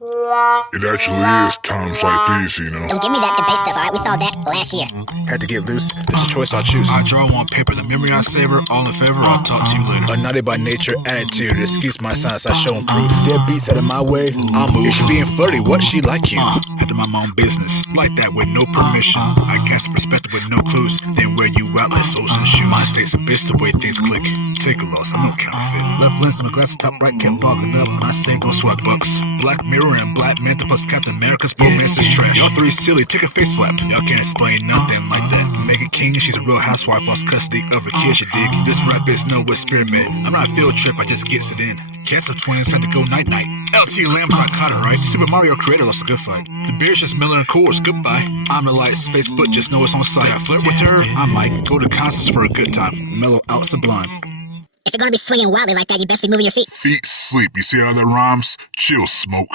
It actually is times like these, you know. Don't give me that debate stuff, alright? We saw that last year. Had to get loose. There's a choice I'll choose. I draw on paper, the memory I savor, all in favor, I'll talk to you later. A naughty by nature attitude, excuse my silence, I show improve. Dead beats out of my way, I'll move. If she being flirty, what she like you? Had to mind my own business, like that with no permission. I cast a perspective with no clues, then wear you out like souls and shoes. My state's a bitch the way things click. Take a loss, I'm no counterfeit. Left lens on the glass, top right, kept bogging up. When I say go swag bucks. Black Mirror and Black Manta plus Captain America's romance is trash. Y'all three silly, take a face slap. Y'all can't explain nothing like that. Megan King, she's a real housewife, lost custody of her kids, you dig? This rap bitch know what spearmint. I'm not a field trip, I just gets it in. Castle twins had to go night-night. LT Lambs, I caught her, right? Super Mario Creator lost a good fight. The beer's just Miller and Coors, goodbye. I'm a lights, Facebook, just know it's on site. Did I flirt with her? I might go to concerts for a good time. Mellow out sublime. If you're gonna be swinging wildly like that, you best be moving your feet. Feet sleep. You see how that rhymes? Chill, Smoke.